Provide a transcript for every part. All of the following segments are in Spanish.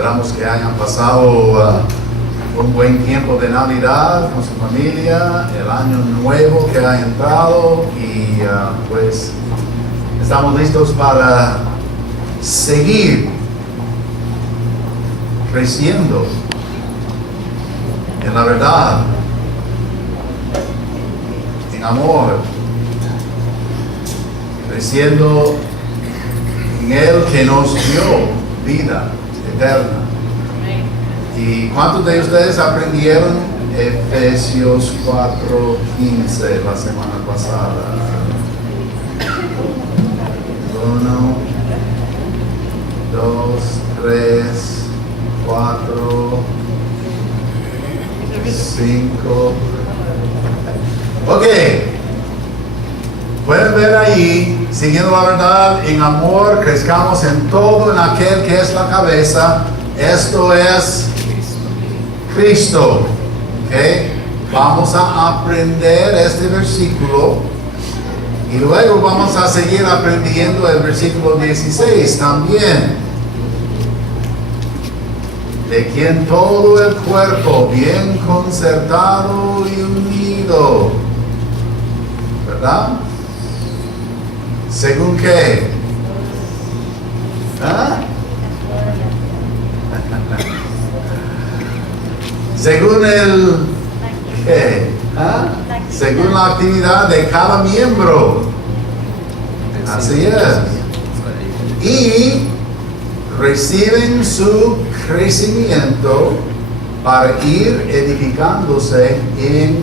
Esperamos que hayan pasado un buen tiempo de Navidad con su familia, el año nuevo que ha entrado y pues estamos listos para seguir creciendo en la verdad, en amor, creciendo en Él que nos dio vida eterna. ¿Y cuántos de ustedes aprendieron Efesios 4:15 la semana pasada? 1, 2, 3, 4, 5. Ok. Pueden ver ahí, siguiendo la verdad, en amor, crezcamos en todo en aquel que es la cabeza. Esto es Cristo. Okay. Vamos a aprender este versículo y luego vamos a seguir aprendiendo el versículo 16 también. De quien todo el cuerpo bien concertado y unido, ¿verdad? ¿Según qué? ¿Ah? Según el ¿qué? ¿Ah? Según la actividad de cada miembro. Así es. Y reciben su crecimiento para ir edificándose en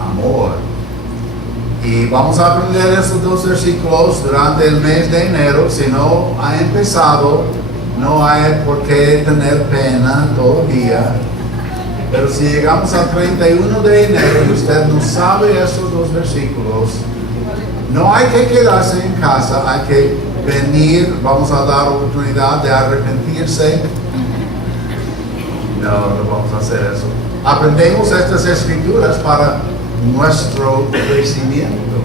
amor. Y vamos a aprender estos dos versículos durante el mes de enero. Si no ha empezado, no hay por qué tener pena todavía. Pero si llegamos al 31 de enero y usted no sabe estos dos versículos, no hay que quedarse en casa, hay que venir. Vamos a dar oportunidad de arrepentirse. No vamos a hacer eso. Aprendemos estas escrituras para nuestro crecimiento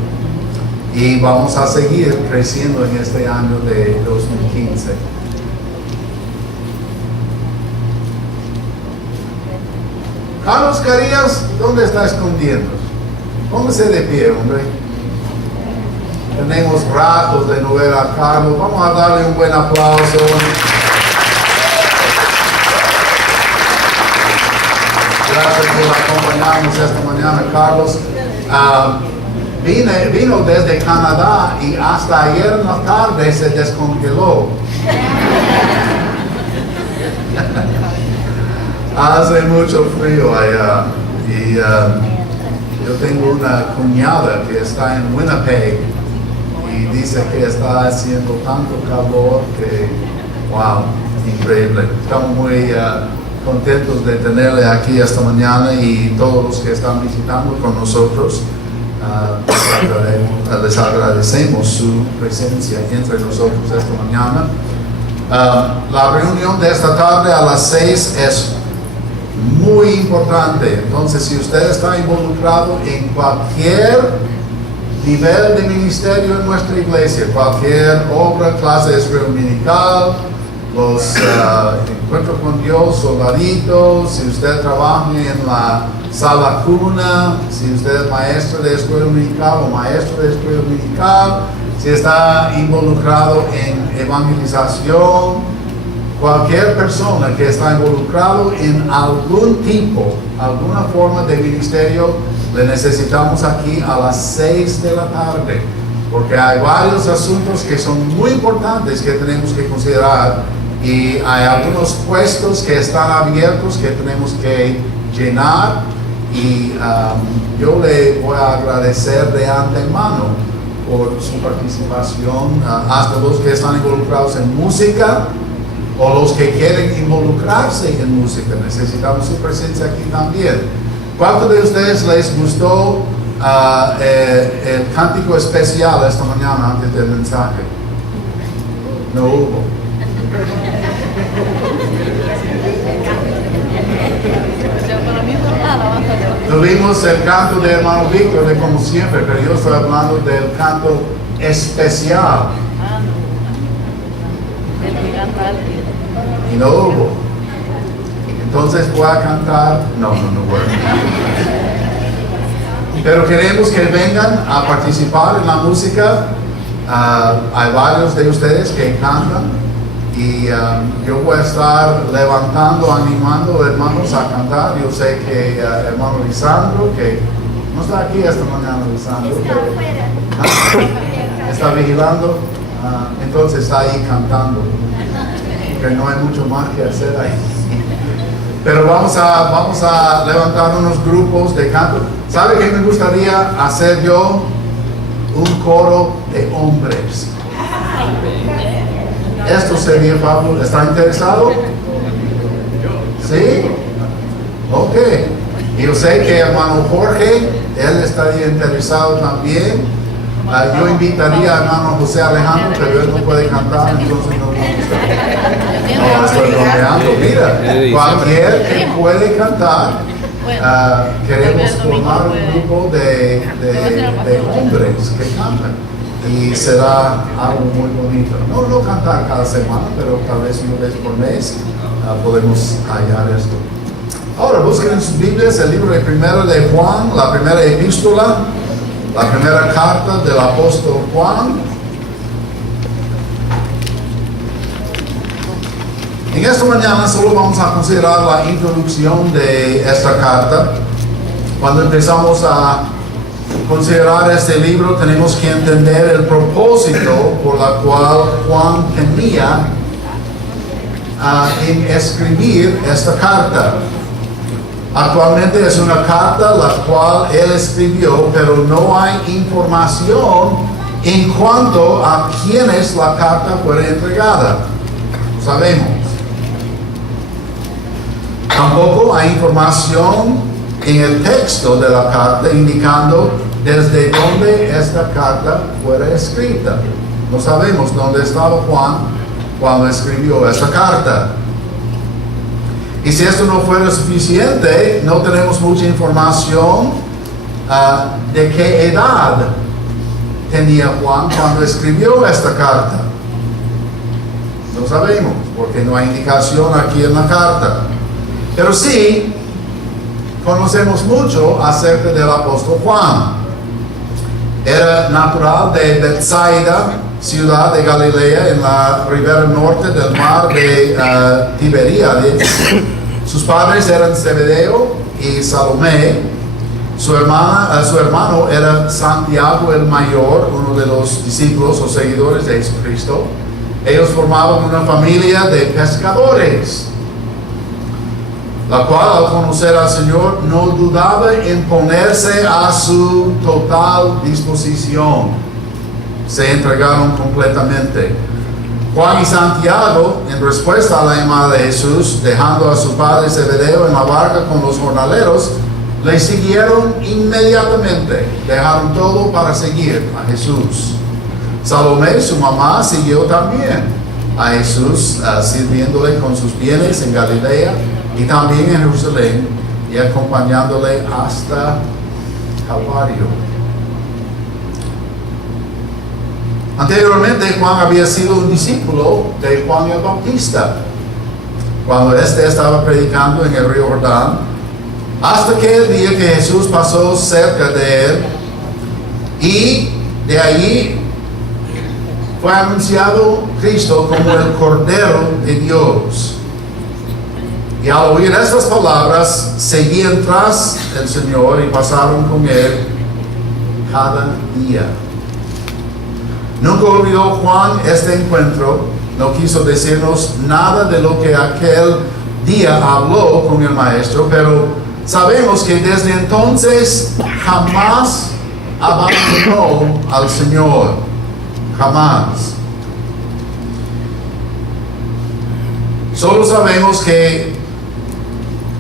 y vamos a seguir creciendo en este año de 2015. Carlos Carías, ¿dónde está escondiendo? Póngase de pie, hombre. Tenemos ratos de no ver a Carlos. Vamos a darle un buen aplauso. Gracias por acompañarnos esta mañana, Carlos. Vino desde Canadá y hasta ayer en la tarde se descongeló. Hace mucho frío allá y yo tengo una cuñada que está en Winnipeg y dice que está haciendo tanto calor que, wow, increíble. Estamos muy contentos de tenerle aquí esta mañana y todos los que están visitando con nosotros. Les agradecemos su presencia entre nosotros esta mañana. La reunión de esta tarde a las 6 es muy importante. Entonces, si usted está involucrado en cualquier nivel de ministerio en nuestra iglesia, cualquier obra, clase de escuela dominical, los encuentros con Dios, soldaditos, si usted trabaja en la sala cuna, si usted es maestro de escuela dominical o maestro de escuela dominical, si está involucrado en evangelización, cualquier persona que está involucrado en algún tipo, alguna forma de ministerio, le necesitamos aquí a las 6 de la tarde, porque hay varios asuntos que son muy importantes que tenemos que considerar y hay algunos puestos que están abiertos que tenemos que llenar y yo le voy a agradecer de antemano por su participación, hasta los que están involucrados en música o los que quieren involucrarse en música. Necesitamos su presencia aquí también. ¿Cuántos de ustedes les gustó el cántico especial esta mañana antes del mensaje? No hubo. Tuvimos el canto de hermano Víctor de como siempre, pero yo estoy hablando del canto especial. y no hubo. Entonces voy a cantar, no voy. Pero queremos que vengan a participar en la música. Hay varios de ustedes que cantan y yo voy a estar levantando, animando hermanos a cantar. Yo sé que hermano Lisandro, que no está aquí esta mañana, Lisandro, Está afuera. está vigilando, entonces está ahí cantando, porque no hay mucho más que hacer ahí. Pero vamos a levantar unos grupos de canto. ¿Sabe qué me gustaría hacer yo? Un coro de hombres. Esto sería fabuloso. ¿Está interesado? ¿Sí? Ok. Y yo sé que hermano Jorge, él estaría interesado también. Yo invitaría a hermano José Alejandro, pero él no puede cantar, entonces no me gusta. No, estoy bromeando. Mira, cualquier que puede cantar, queremos formar un grupo de hombres que cantan. Y será algo muy bonito. No cantar cada semana, pero tal vez una vez por mes podemos hallar esto. Ahora busquen en sus Biblias el libro de primero de Juan, la primera epístola, la primera carta del apóstol Juan. En esta mañana solo vamos a considerar la introducción de esta carta. Cuando empezamos a considerar este libro, tenemos que entender el propósito por la cual Juan tenía en escribir esta carta. Actualmente es una carta la cual él escribió, pero no hay información en cuanto a quiénes la carta fue entregada. Sabemos. Tampoco hay información en el texto de la carta indicando desde dónde esta carta fue escrita. No sabemos dónde estaba Juan cuando escribió esta carta. Y si esto no fuera suficiente, no tenemos mucha información de qué edad tenía Juan cuando escribió esta carta. No sabemos, porque no hay indicación aquí en la carta. Pero sí, conocemos mucho acerca del apóstol Juan. Era natural de Bethsaida, ciudad de Galilea, en la ribera norte del mar de Tiberíades. Sus padres eran Zebedeo y Salomé. Su hermano era Santiago el mayor, uno de los discípulos o seguidores de Jesucristo. Ellos formaban una familia de pescadores, la cual al conocer al Señor no dudaba en ponerse a su total disposición. Se entregaron completamente. Juan y Santiago, en respuesta a la llamada de Jesús, dejando a su padre Zebedeo en la barca con los jornaleros, le siguieron inmediatamente. Dejaron todo para seguir a Jesús. Salomé, su mamá, siguió también a Jesús, sirviéndole con sus bienes en Galilea y también en Jerusalén, y acompañándole hasta Calvario. Anteriormente, Juan había sido un discípulo de Juan el Bautista, cuando éste estaba predicando en el río Jordán, hasta que el día que Jesús pasó cerca de él, y de allí fue anunciado Cristo como el Cordero de Dios. Y al oír estas palabras, seguían tras el Señor y pasaron con él cada día. Nunca olvidó Juan este encuentro, no quiso decirnos nada de lo que aquel día habló con el Maestro, pero sabemos que desde entonces jamás abandonó al Señor, jamás. Solo sabemos que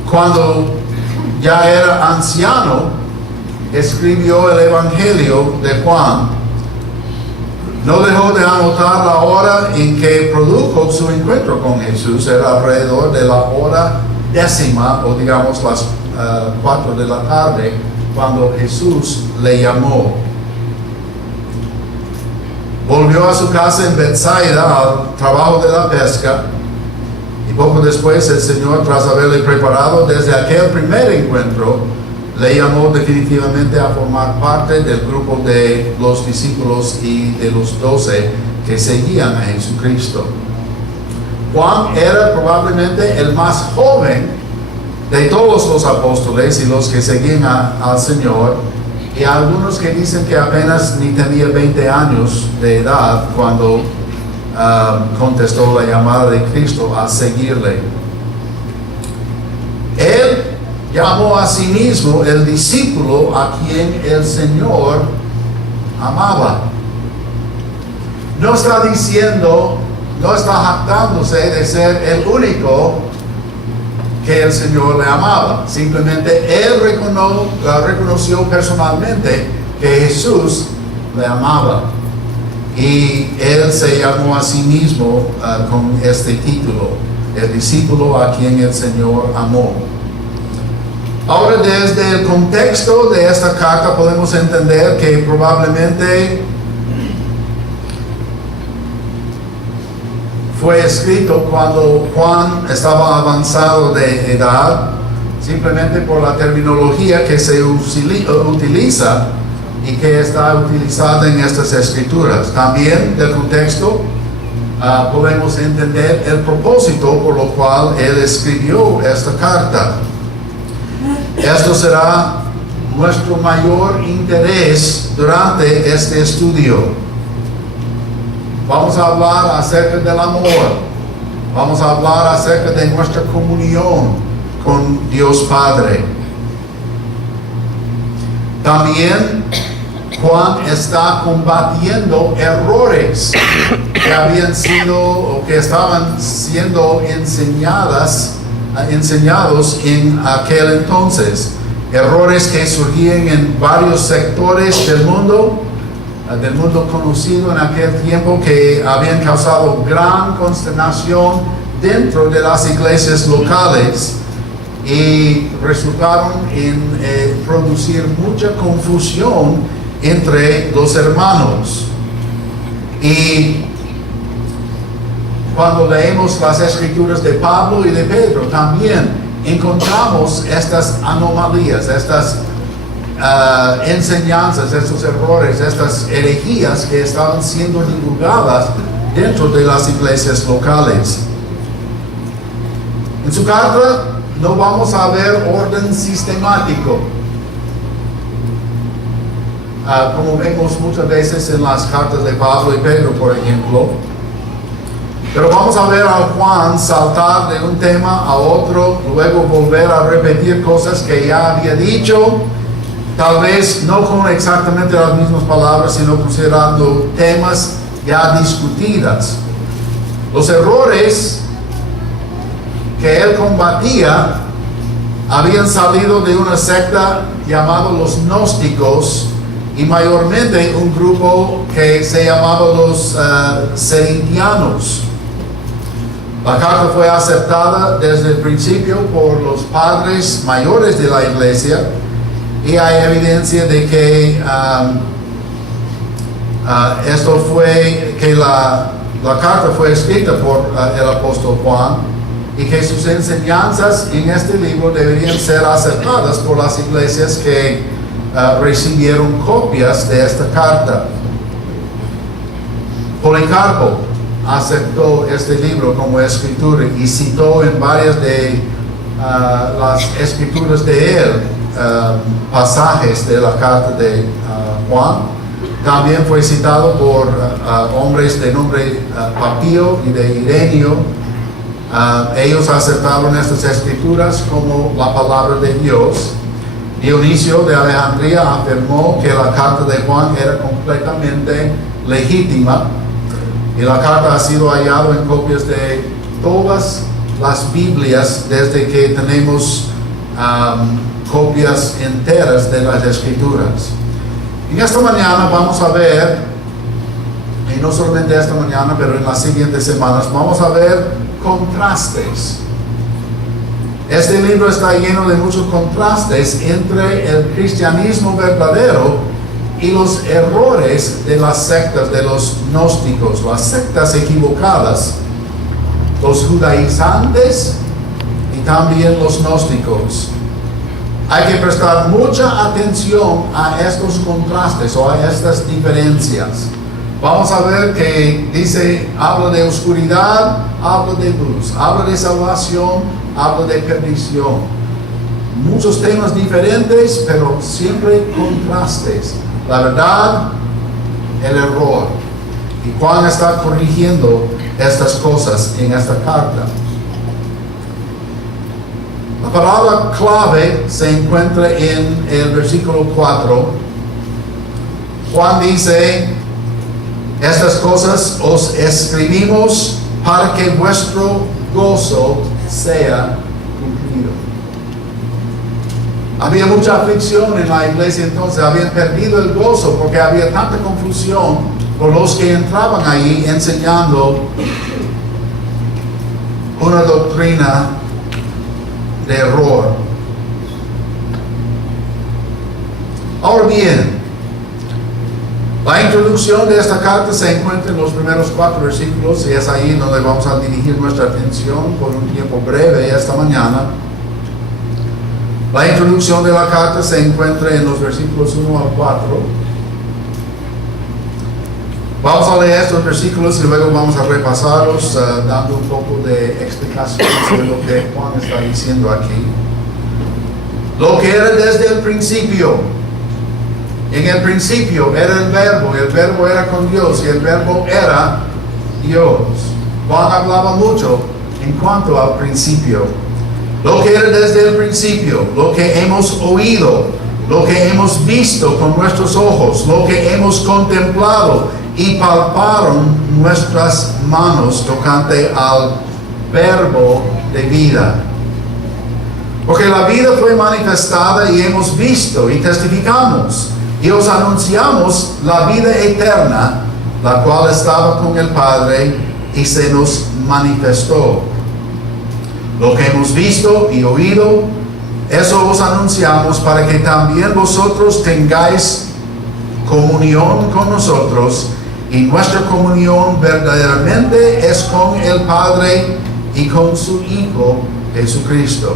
cuando ya era anciano, escribió el Evangelio de Juan. No dejó de anotar la hora en que produjo su encuentro con Jesús. Era alrededor de la hora 10:00, o digamos las 4 de la tarde, cuando Jesús le llamó. Volvió a su casa en Bethsaida al trabajo de la pesca, Y poco después el Señor, tras haberle preparado desde aquel primer encuentro, le llamó definitivamente a formar parte del grupo de los discípulos y de los 12 que seguían a Jesucristo. Juan era probablemente el más joven de todos los apóstoles y los que seguían al Señor, y algunos que dicen que apenas ni tenía 20 años de edad cuando contestó la llamada de Cristo a seguirle. Él llamó a sí mismo el discípulo a quien el Señor amaba. No está diciendo, no está jactándose de ser el único que el Señor le amaba. Simplemente él reconoció personalmente que Jesús le amaba. Y él se llamó a sí mismo con este título, el discípulo a quien el Señor amó. Ahora, desde el contexto de esta carta podemos entender que probablemente fue escrito cuando Juan estaba avanzado de edad, simplemente por la terminología que se utiliza y que está utilizada en estas escrituras. También del contexto podemos entender el propósito por lo cual él escribió esta carta. Esto será nuestro mayor interés durante este estudio. Vamos a hablar acerca del amor. Vamos a hablar acerca de nuestra comunión con Dios Padre. También Juan está combatiendo errores que habían sido o que estaban siendo enseñados en aquel entonces. Errores que surgían en varios sectores del mundo conocido en aquel tiempo, que habían causado gran consternación dentro de las iglesias locales y resultaron en producir mucha confusión entre los hermanos. Y cuando leemos las escrituras de Pablo y de Pedro, también encontramos estas anomalías, estas enseñanzas, estos errores, estas herejías que estaban siendo divulgadas dentro de las iglesias locales. En su carta no vamos a ver orden sistemático, como vemos muchas veces en las cartas de Pablo y Pedro, por ejemplo. Pero vamos a ver a Juan saltar de un tema a otro, luego volver a repetir cosas que ya había dicho, tal vez no con exactamente las mismas palabras, sino considerando temas ya discutidas. Los errores que él combatía habían salido de una secta llamada los gnósticos, y mayormente un grupo que se llamaba los serintianos. La carta fue aceptada desde el principio por los padres mayores de la iglesia, y hay evidencia de que la carta fue escrita por el apóstol Juan, y que sus enseñanzas en este libro deberían ser aceptadas por las iglesias que recibieron copias de esta carta. Policarpo aceptó este libro como escritura y citó en varias de las escrituras de él pasajes de la carta de Juan. También fue citado por hombres de nombre Papío y de Ireneo. Ellos aceptaron estas escrituras como la palabra de Dios. Dionisio de Alejandría afirmó que la carta de Juan era completamente legítima, y la carta ha sido hallada en copias de todas las Biblias desde que tenemos copias enteras de las Escrituras. En esta mañana vamos a ver, y no solamente esta mañana, pero en las siguientes semanas, vamos a ver contrastes. Este libro está lleno de muchos contrastes entre el cristianismo verdadero y los errores de las sectas de los gnósticos, las sectas equivocadas los judaizantes y también los gnósticos. Hay que prestar mucha atención a estos contrastes o a estas diferencias. Vamos a ver que dice, habla de oscuridad, habla de luz, habla de salvación, habla de perdición. Muchos temas diferentes, pero siempre contrastes. La verdad, el error. Y Juan está corrigiendo estas cosas en esta carta. La palabra clave se encuentra en el versículo 4. Juan dice, estas cosas os escribimos para que vuestro gozo sea cumplido. Había mucha aflicción en la iglesia entonces, habían perdido el gozo porque había tanta confusión por los que entraban ahí enseñando una doctrina de error. Ahora bien, la introducción de esta carta se encuentra en los primeros 4 versículos y es ahí donde vamos a dirigir nuestra atención por un tiempo breve esta mañana. La introducción de la carta se encuentra en los versículos 1 al 4. Vamos a leer estos versículos y luego vamos a repasarlos dando un poco de explicación sobre lo que Juan está diciendo aquí. Lo que era desde el principio. En el principio era el verbo era con Dios y el verbo era Dios. Juan hablaba mucho en cuanto al principio. Lo que era desde el principio, lo que hemos oído, lo que hemos visto con nuestros ojos, lo que hemos contemplado y palparon nuestras manos tocante al verbo de vida. Porque la vida fue manifestada y hemos visto y testificamos y os anunciamos la vida eterna, la cual estaba con el Padre y se nos manifestó. Lo que hemos visto y oído, eso os anunciamos para que también vosotros tengáis comunión con nosotros, y nuestra comunión verdaderamente es con el Padre y con su Hijo Jesucristo.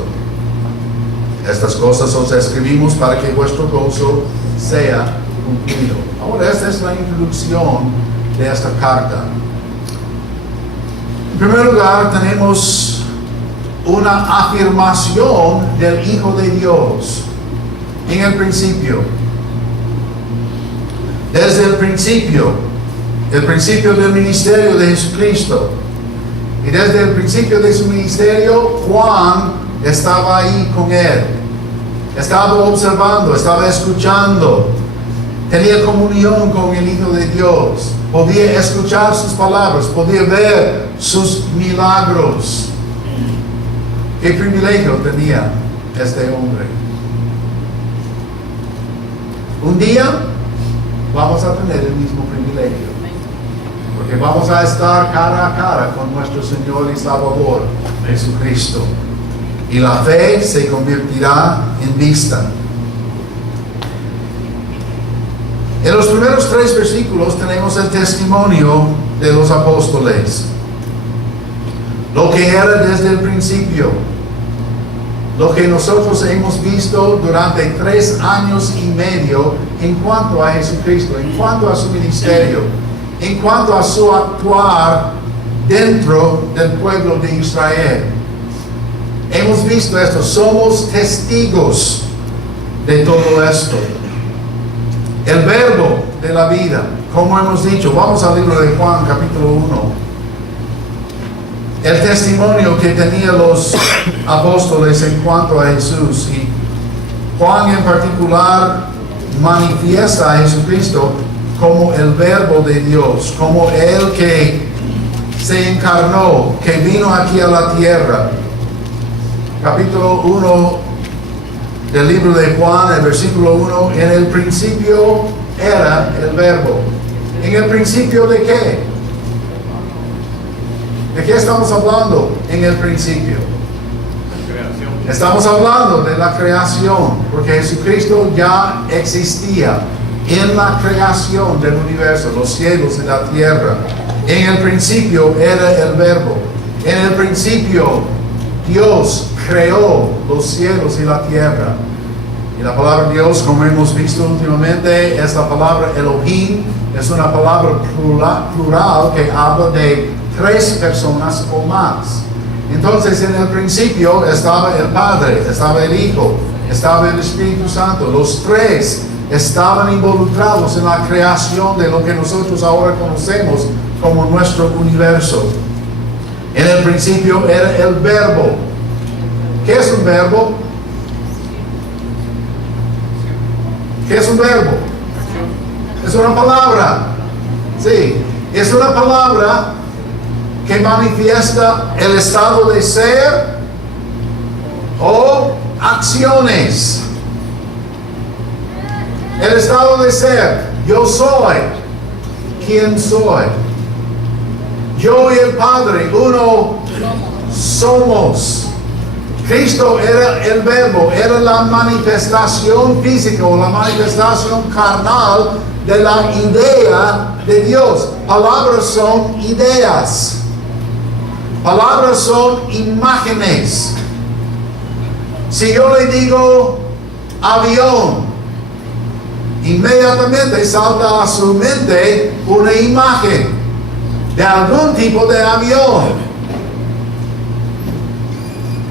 Estas cosas os escribimos para que vuestro gozo sea cumplido. Ahora, esta es la introducción de esta carta. En primer lugar, tenemos una afirmación del Hijo de Dios en el principio. Desde el principio del ministerio de Jesucristo. Y desde el principio de su ministerio, Juan estaba ahí con él. Estaba observando, estaba escuchando. Tenía comunión con el Hijo de Dios. Podía escuchar sus palabras, podía ver sus milagros. ¿Qué privilegio tenía este hombre? Un día vamos a tener el mismo privilegio. Porque vamos a estar cara a cara con nuestro Señor y Salvador, Jesucristo. Y la fe se convertirá en vista. En los primeros 3 versículos tenemos el testimonio de los apóstoles. Lo que era desde el principio. Lo que nosotros hemos visto durante 3 años y medio en cuanto a Jesucristo, en cuanto a su ministerio, en cuanto a su actuar dentro del pueblo de Israel. Hemos visto esto, somos testigos de todo esto. El verbo de la vida, como hemos dicho, vamos al libro de Juan, capítulo 1. El testimonio que tenían los apóstoles en cuanto a Jesús. Y Juan en particular manifiesta a Jesucristo como el verbo de Dios, como el que se encarnó, que vino aquí a la tierra. Capítulo 1 del libro de Juan, el versículo 1, en el principio era el verbo. ¿En el principio de qué? ¿De qué estamos hablando en el principio? Estamos hablando de la creación, porque Jesucristo ya existía en la creación del universo, los cielos y la tierra. En el principio era el verbo. En el principio, Dios creó los cielos y la tierra. Y la palabra Dios, como hemos visto últimamente, es la palabra Elohim. Es una palabra plural que habla de 3 personas o más. Entonces, en el principio estaba el Padre, estaba el Hijo, estaba el Espíritu Santo. Los 3 estaban involucrados en la creación de lo que nosotros ahora conocemos como nuestro universo. En el principio era el Verbo. ¿Qué es un verbo? ¿Qué es un verbo? Es una palabra. Sí, es una palabra que manifiesta el estado de ser o acciones. El estado de ser. Yo soy quien soy. Yo y el Padre, uno somos. Cristo era el verbo, era la manifestación física o la manifestación carnal de la idea de Dios. Palabras son ideas. Palabras son imágenes. Si yo le digo avión, inmediatamente salta a su mente una imagen de algún tipo de avión.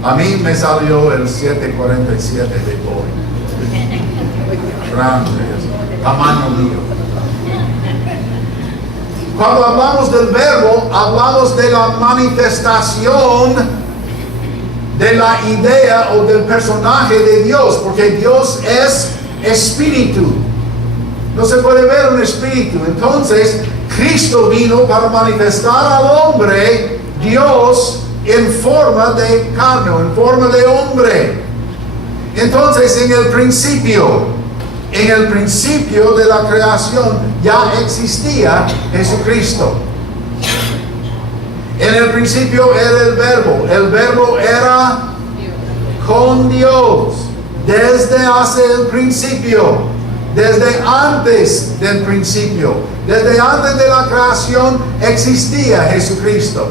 A mí me salió el 747 de Boeing. Grande, tamaño mío. Cuando hablamos del verbo, hablamos de la manifestación de la idea o del personaje de Dios, porque Dios es espíritu. No se puede ver un espíritu. Entonces, Cristo vino para manifestar al hombre, Dios, en forma de carne, en forma de hombre. Entonces, en el principio de la creación ya existía Jesucristo. En el principio era el verbo era con Dios, desde hace el principio, desde antes del principio, desde antes de la creación existía Jesucristo.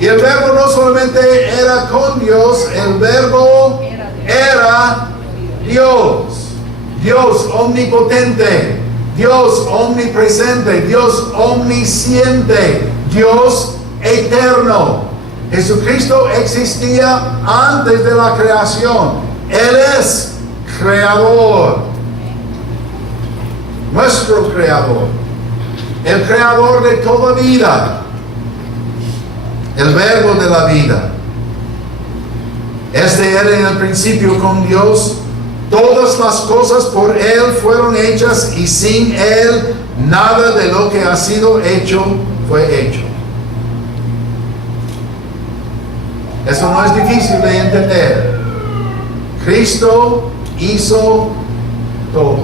Y el verbo no solamente era con Dios, el verbo era Dios. Dios omnipotente, Dios omnipresente, Dios omnisciente, Dios eterno. Jesucristo existía antes de la creación. Él es creador, nuestro creador, el creador de toda vida. El verbo de la vida. Este era en el principio con Dios. Todas las cosas por Él fueron hechas y sin Él nada de lo que ha sido hecho fue hecho. Eso no es difícil de entender. Cristo hizo todo.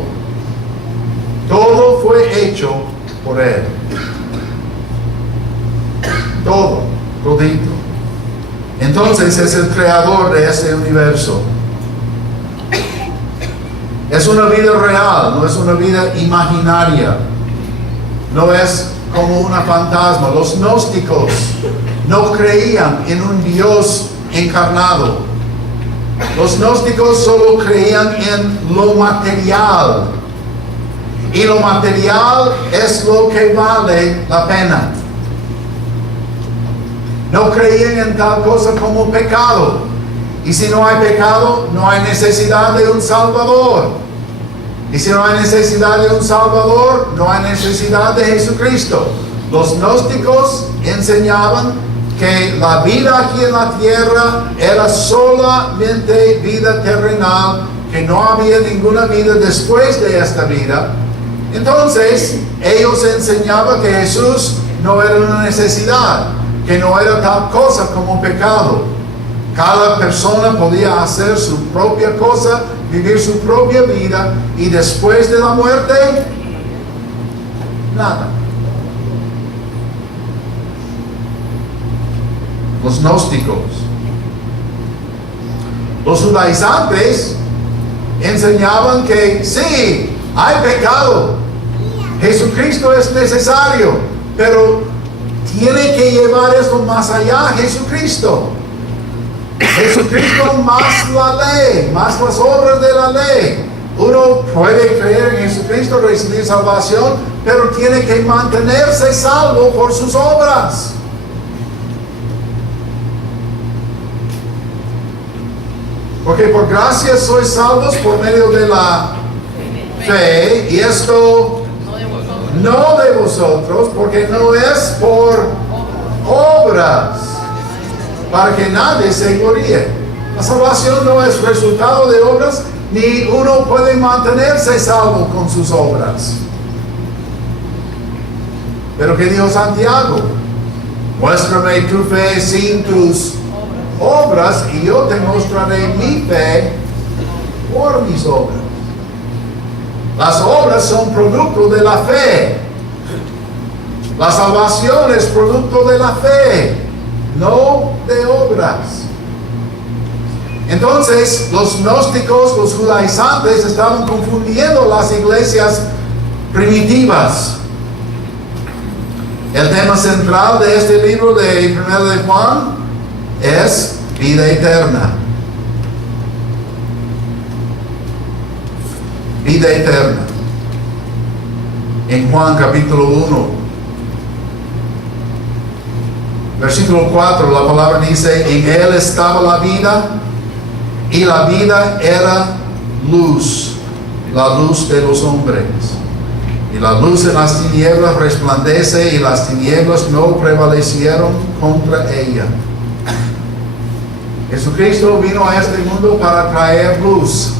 Todo fue hecho por Él. Todo. Todito. Entonces es el creador de este universo. Es una vida real, no es una vida imaginaria. No es como una fantasma. Los gnósticos no creían en un Dios encarnado. Los gnósticos solo creían en lo material. Y lo material es lo que vale la pena. No creían en tal cosa como pecado. Y si no hay pecado, no hay necesidad de un Salvador. Y si no hay necesidad de un Salvador, no hay necesidad de Jesucristo. Los gnósticos enseñaban que la vida aquí en la tierra era solamente vida terrenal, que no había ninguna vida después de esta vida. Entonces, ellos enseñaban que Jesús no era una necesidad, que no era tal cosa como pecado. Cada persona podía hacer su propia cosa, vivir su propia vida, y después de la muerte, nada. Los gnósticos. Los judaizantes enseñaban que sí, hay pecado. Jesucristo es necesario, pero tiene que llevar esto más allá. Jesucristo más la ley, más las obras de la ley. Uno puede creer en Jesucristo, recibir salvación, pero tiene que mantenerse salvo por sus obras. Porque por gracia sois salvos por medio de la fe, y esto no de vosotros, porque no es por obras, para que nadie se gloríe. La salvación no es resultado de obras, ni uno puede mantenerse salvo con sus obras. Pero que dijo Santiago: muéstrame tu fe sin tus obras, y yo te mostraré mi fe por mis obras. Las obras son producto de la fe. La salvación es producto de la fe, no de obras. Entonces, los gnósticos, los judaizantes, estaban confundiendo las iglesias primitivas. El tema central de este libro de 1 de Juan es vida eterna. Vida eterna. En Juan capítulo 1, versículo 4, la palabra dice: en él estaba la vida, y la vida era luz, la luz de los hombres. Y la luz en las tinieblas resplandece, y las tinieblas no prevalecieron contra ella. Jesucristo vino a este mundo para traer luz,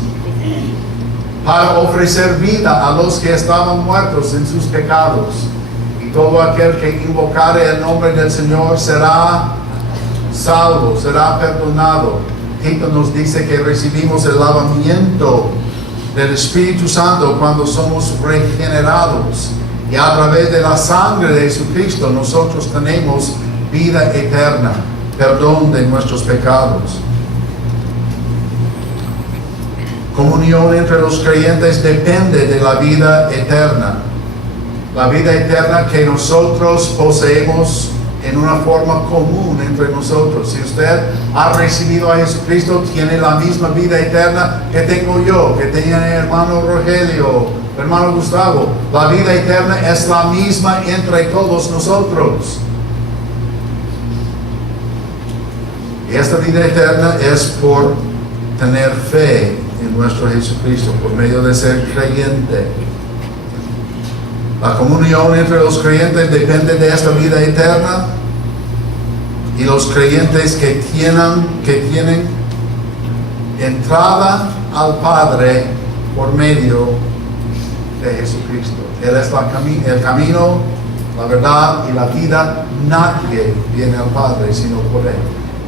para ofrecer vida a los que estaban muertos en sus pecados. Y todo aquel que invocare el nombre del Señor será salvo, será perdonado. Tito nos dice que recibimos el lavamiento del Espíritu Santo cuando somos regenerados. Y a través de la sangre de Jesucristo nosotros tenemos vida eterna, perdón de nuestros pecados. Comunión entre los creyentes depende de la vida eterna. La vida eterna que nosotros poseemos en una forma común entre nosotros. Si usted ha recibido a Jesucristo, tiene la misma vida eterna que tengo yo, que tenía el hermano Rogelio, el hermano Gustavo. La vida eterna es la misma entre todos nosotros. Y esta vida eterna es por tener fe en nuestro Jesucristo, por medio de ser creyente. La comunión entre los creyentes depende de esta vida eterna, y los creyentes que tienen entrada al Padre por medio de Jesucristo. Él es el camino, la verdad y la vida. Nadie viene al Padre sino por Él.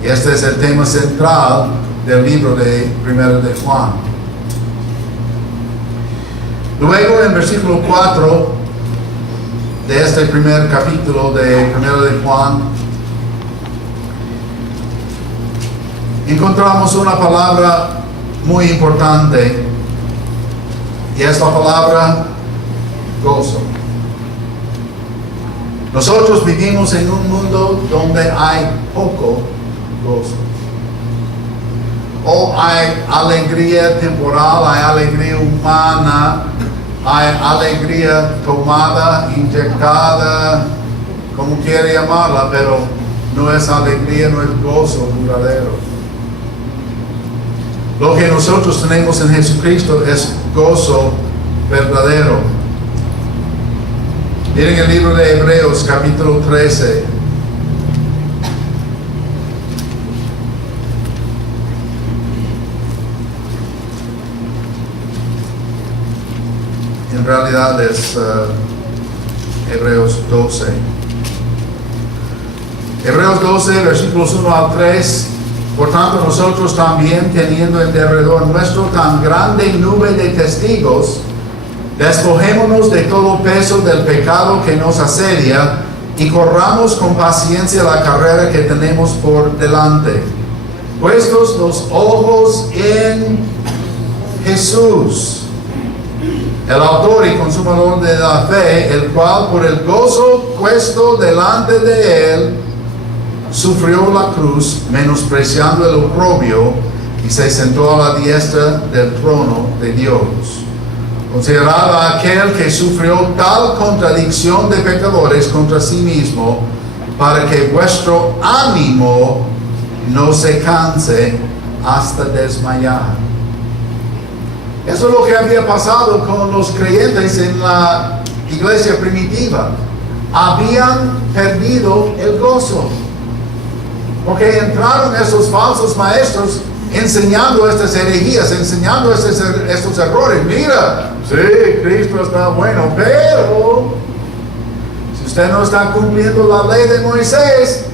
Y este es el tema central del libro de 1 de Juan. Luego, en versículo 4 de este primer capítulo de 1 de Juan, encontramos una palabra muy importante, y es la palabra gozo. Nosotros vivimos en un mundo donde hay poco gozo. O hay alegría temporal, hay alegría humana, hay alegría tomada, inyectada, como quiere llamarla, pero no es alegría, no es gozo duradero. Lo que nosotros tenemos en Jesucristo es gozo verdadero. Miren el libro de Hebreos capítulo 13. En realidad es Hebreos 12. Hebreos 12, versículos 1 al 3. Por tanto, nosotros también, teniendo en derredor nuestro tan grande nube de testigos, despojémonos de todo peso del pecado que nos asedia, y corramos con paciencia la carrera que tenemos por delante, puestos los ojos en Jesús, El autor y consumador de la fe, el cual por el gozo puesto delante de él, sufrió la cruz, menospreciando el oprobio, y se sentó a la diestra del trono de Dios. Considerad a aquel que sufrió tal contradicción de pecadores contra sí mismo, para que vuestro ánimo no se canse hasta desmayar. Eso es lo que había pasado con los creyentes en la iglesia primitiva. Habían perdido el gozo, porque entraron esos falsos maestros enseñando estas herejías, enseñando estos errores. Mira, sí, Cristo está bueno, pero si usted no está cumpliendo la ley de Moisés,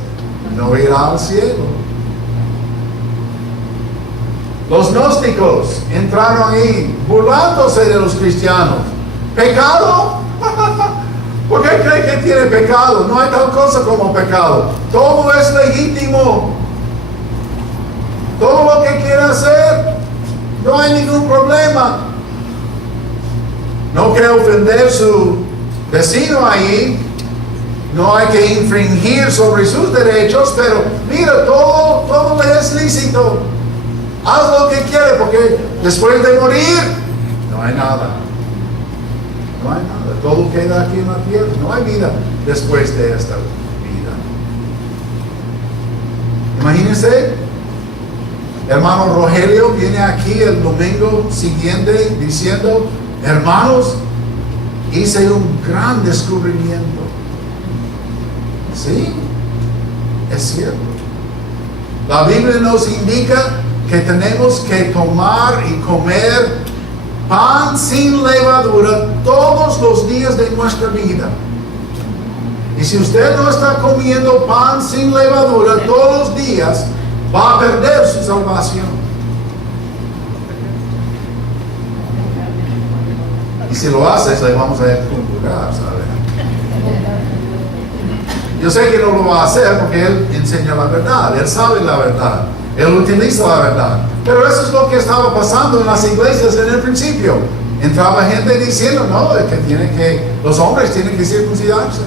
no irá al cielo. Los gnósticos entraron ahí burlándose de los cristianos. ¿Pecado? ¿Por qué cree que tiene pecado? No hay tal cosa como pecado. Todo es legítimo. Todo lo que quiera hacer, no hay ningún problema. No quiere ofender a su vecino ahí. No hay que infringir sobre sus derechos, pero mira, todo le es lícito. Haz lo que quiere, porque después de morir no hay nada. No hay nada. Todo queda aquí en la tierra. No hay vida después de esta vida. Imagínense, hermano Rogelio viene aquí el domingo siguiente diciendo: hermanos, hice un gran descubrimiento. Sí, es cierto. La Biblia nos indica que tenemos que tomar y comer pan sin levadura todos los días de nuestra vida. Y si usted no está comiendo pan sin levadura todos los días, va a perder su salvación. Y si lo haces, le vamos a excomulgar, ¿sabe? Yo sé que no lo va a hacer porque él enseña la verdad, él sabe la verdad. Él utiliza la verdad. Pero eso es lo que estaba pasando en las iglesias en el principio. Entraba gente diciendo: no, es que los hombres tienen que circuncidarse.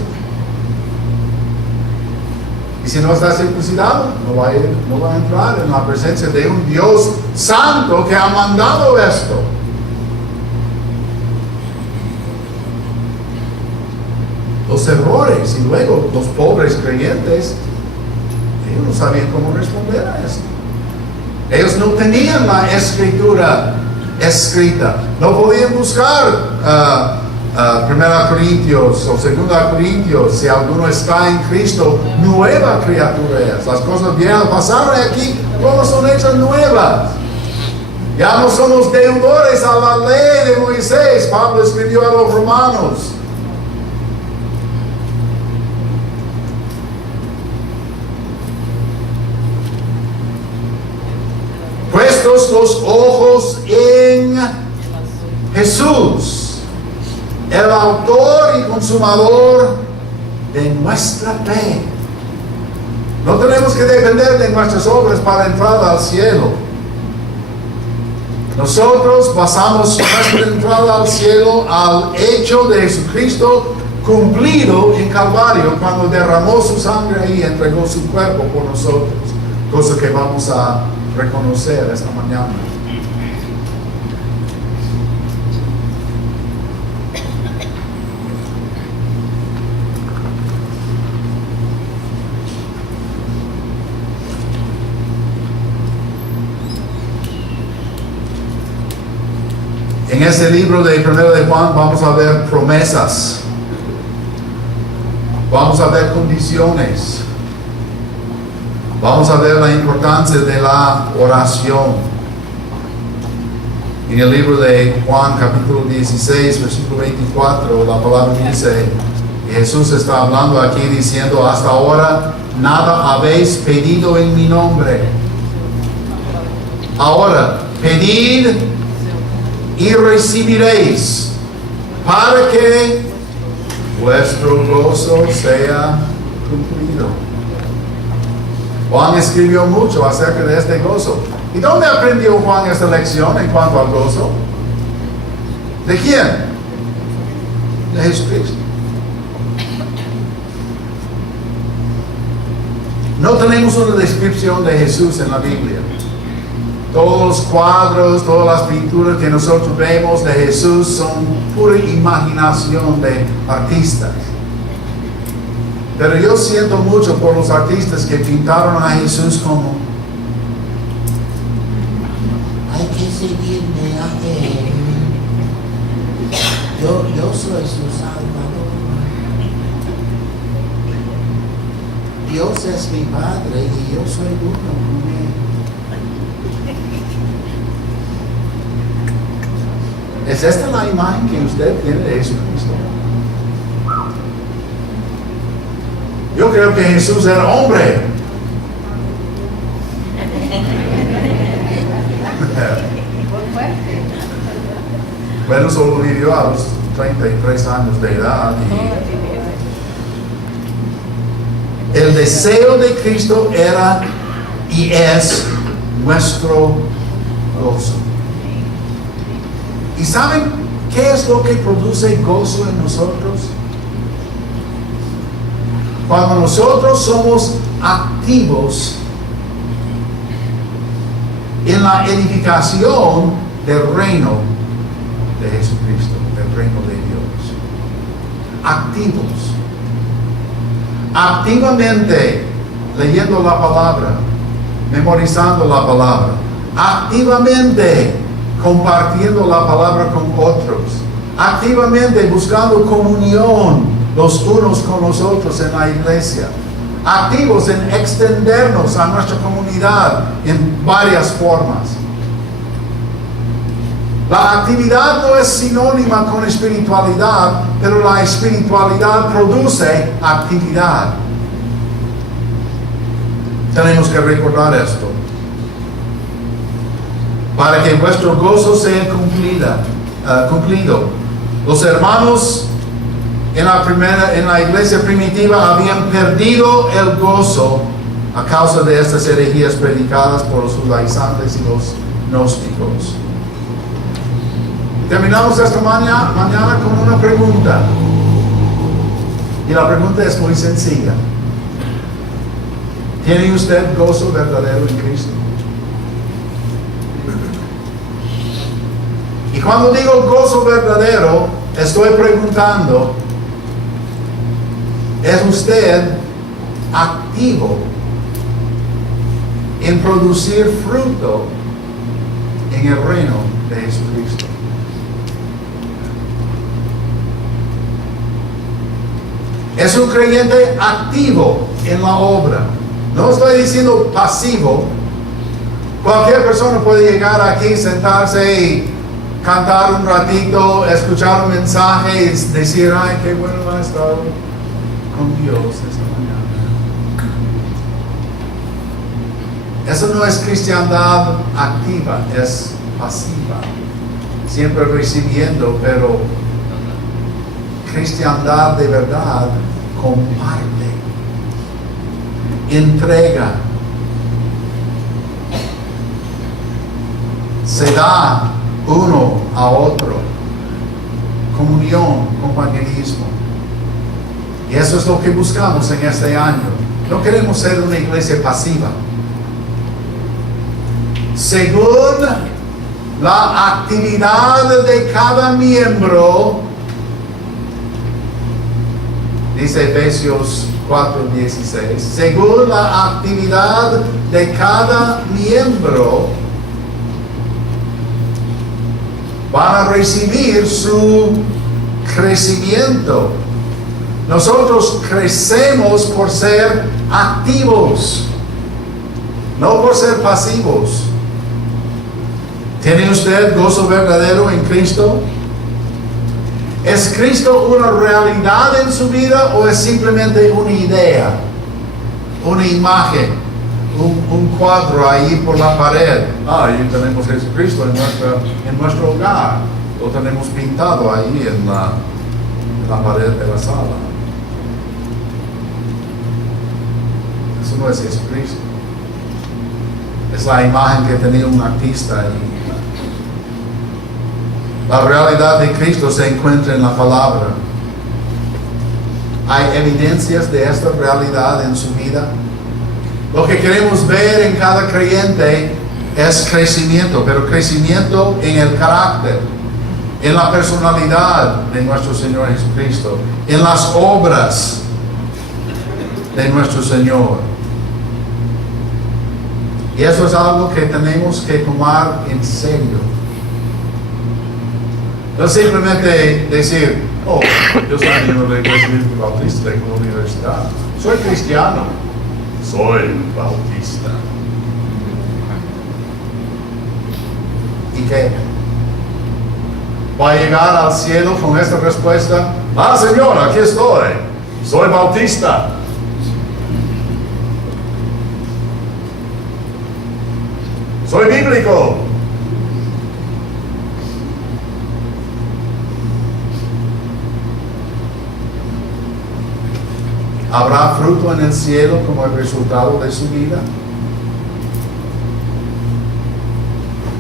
Y si no está circuncidado, no va a entrar en la presencia de un Dios santo que ha mandado esto. Los errores, y luego los pobres creyentes, ellos no sabían cómo responder a esto. Ellos no tenían la escritura escrita. No podían buscar 1 Corintios o 2 Corintios. Si alguno está en Cristo, nueva criatura es. Las cosas viejas pasaron aquí, todas son hechas nuevas. Ya no somos deudores a la ley de Moisés. Pablo escribió a los romanos. Puestos los ojos en Jesús, el autor y consumador de nuestra fe. No tenemos que depender de nuestras obras para entrar al cielo. Nosotros basamos nuestra entrada al cielo al hecho de Jesucristo cumplido en Calvario, cuando derramó su sangre y entregó su cuerpo por nosotros, cosa que vamos a reconocer esta mañana. En este libro de 1 de Juan vamos a ver promesas, vamos a ver condiciones, vamos a ver la importancia de la oración. En el libro de Juan capítulo 16 versículo 24 la palabra dice, y Jesús está hablando aquí diciendo: hasta ahora nada habéis pedido en mi nombre. Ahora pedid y recibiréis, para que vuestro gozo sea cumplido. Juan escribió mucho acerca de este gozo. ¿Y dónde aprendió Juan esta lección en cuanto al gozo? ¿De quién? de Jesucristo. No tenemos una descripción de Jesús en la Biblia. Todos los cuadros, todas las pinturas que nosotros vemos de Jesús son pura imaginación de artistas. Pero yo siento mucho por los artistas que pintaron a Jesús como: hay que seguirme a Él. Yo soy su Salvador. Dios es mi Padre y yo soy uno con Él. ¿Es esta la imagen que usted tiene de Jesucristo? Yo creo que Jesús era hombre. Bueno, solo vivió a los 33 años de edad. Y el deseo de Cristo era y es nuestro gozo. ¿Y saben qué es lo que produce gozo en nosotros? Cuando nosotros somos activos en la edificación del reino de Jesucristo, del reino de Dios. Activos. Activamente leyendo la palabra, memorizando la palabra. Activamente compartiendo la palabra con otros. Activamente buscando comunión los unos con los otros en la iglesia. Activos en extendernos a nuestra comunidad en varias formas. La actividad no es sinónima con espiritualidad, pero la espiritualidad produce actividad. Tenemos que recordar esto, para que vuestro gozo sea cumplido. Los hermanos en la iglesia primitiva habían perdido el gozo a causa de estas herejías predicadas por los judaizantes y los gnósticos. Terminamos esta mañana con una pregunta. Y la pregunta es muy sencilla. ¿Tiene usted gozo verdadero en Cristo? Y cuando digo gozo verdadero, estoy preguntando, ¿es usted activo en producir fruto en el reino de Jesucristo? Es un creyente activo en la obra. No estoy diciendo pasivo. Cualquier persona puede llegar aquí, sentarse y cantar un ratito, escuchar un mensaje y decir: ay, qué bueno ha estado con Dios esta mañana. Eso no es cristiandad activa, es pasiva. Siempre recibiendo, pero cristiandad de verdad comparte, entrega, se da uno a otro, comunión, compañerismo. Y eso es lo que buscamos en este año. No queremos ser una iglesia pasiva. Según la actividad de cada miembro, dice Efesios 4:16, según la actividad de cada miembro, van a recibir su crecimiento. Nosotros crecemos por ser activos, no por ser pasivos. ¿Tiene usted gozo verdadero en Cristo? ¿Es Cristo una realidad en su vida o es simplemente una idea, una imagen, un cuadro ahí por la pared? Ahí tenemos Jesucristo en nuestro hogar. Lo tenemos pintado ahí en la pared de la sala. Eso no es Jesucristo. Es la imagen que tenía un artista ahí. La realidad de Cristo se encuentra en la palabra. ¿Hay evidencias de esta realidad en su vida? Lo que queremos ver en cada creyente es crecimiento, pero crecimiento en el carácter, en la personalidad de nuestro Señor Jesucristo, en las obras de nuestro Señor. Y eso es algo que tenemos que tomar en serio. No simplemente decir, oh, yo soy miembro de la Iglesia Bíblica Bautista de la Universidad. Soy cristiano. Soy bautista. ¿Y qué? ¿Va a llegar al cielo con esta respuesta? Ah, Señor, aquí estoy. Soy bautista. Soy bíblico. ¿Habrá fruto en el cielo como el resultado de su vida?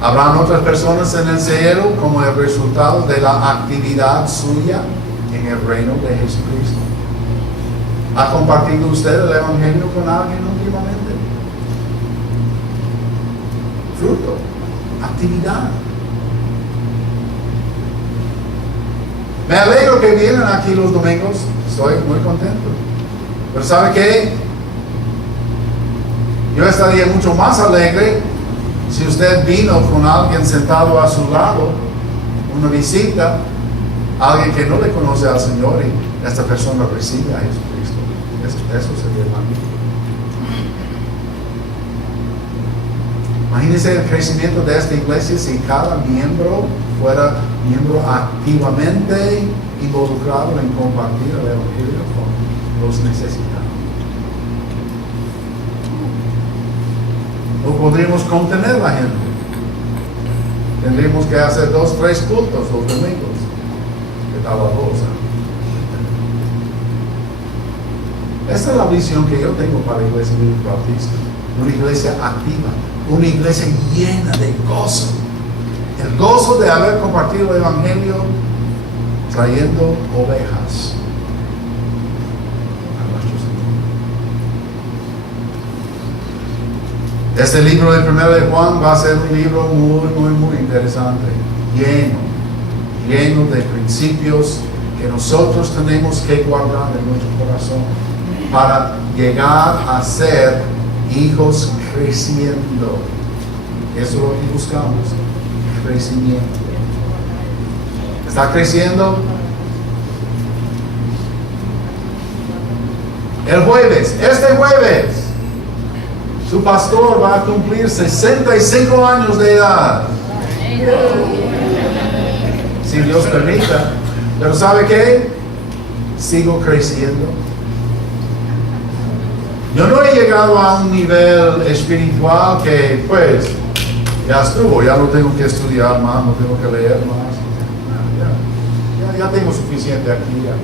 ¿Habrán otras personas en el cielo como el resultado de la actividad suya en el reino de Jesucristo? ¿Ha compartido usted el Evangelio con alguien últimamente? Fruto, actividad. Me alegro que vienen aquí los domingos, estoy muy contento. Pero ¿sabe qué? Yo estaría mucho más alegre si usted vino con alguien sentado a su lado, una visita, alguien que no le conoce al Señor y esta persona recibe a Jesucristo. Eso sería magnífico. Imagínense el crecimiento de esta iglesia si cada miembro fuera miembro activamente involucrado en compartir el Evangelio con los necesitados. No podríamos contener la gente. Tendríamos que hacer 2, 3 cultos los domingos. ¿Qué tal la cosa? Esta es la visión que yo tengo para la Iglesia Bíblica Bautista. Una iglesia activa, una iglesia llena de gozo. El gozo de haber compartido el Evangelio trayendo ovejas a nuestro Señor. Este libro de 1 de Juan va a ser un libro muy interesante, lleno de principios que nosotros tenemos que guardar en nuestro corazón para llegar a ser hijos creciendo. Eso es lo que buscamos, crecimiento. ¿Está creciendo? Este jueves, su pastor va a cumplir 65 años de edad. Si Dios permita. Pero ¿sabe qué? Sigo creciendo. Yo no he llegado a un nivel espiritual que pues ya estuvo, ya no tengo que estudiar más, no tengo que leer más. Ya tengo suficiente aquí. Ya.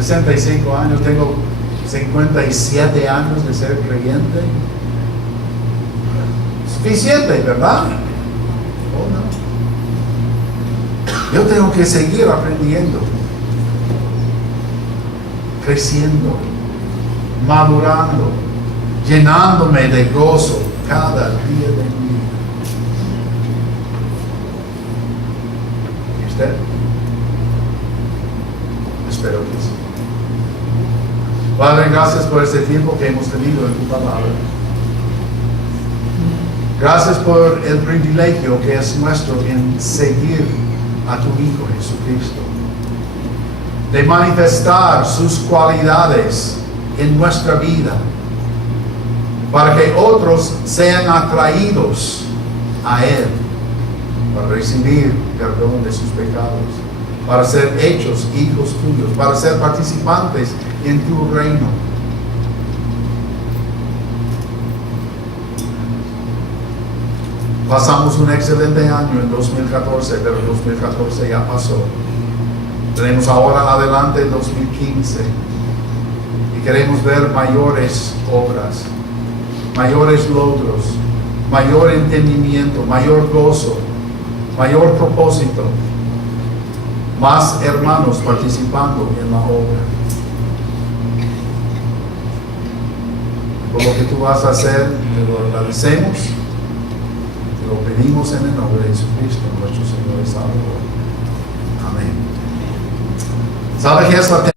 65 años, tengo 57 años de ser creyente. Suficiente, ¿verdad? Oh, no. Yo tengo que seguir aprendiendo, creciendo, madurando, llenándome de gozo cada día de mi vida. ¿Y usted? Espero que sí. Padre, gracias por este tiempo que hemos tenido en tu palabra. Gracias por el privilegio que es nuestro en seguir a tu Hijo Jesucristo, de manifestar sus cualidades en nuestra vida, para que otros sean atraídos a Él, para recibir perdón de sus pecados, para ser hechos hijos tuyos, para ser participantes en tu reino. Pasamos un excelente año en 2014, pero 2014 ya pasó. Tenemos ahora adelante 2015 y queremos ver mayores obras, mayores logros, mayor entendimiento, mayor gozo, mayor propósito, más hermanos participando en la obra. por lo que tú vas a hacer, te lo agradecemos, te lo pedimos en el nombre de Jesucristo, nuestro Señor y Salvador. Amén. ¿Sabe qué es la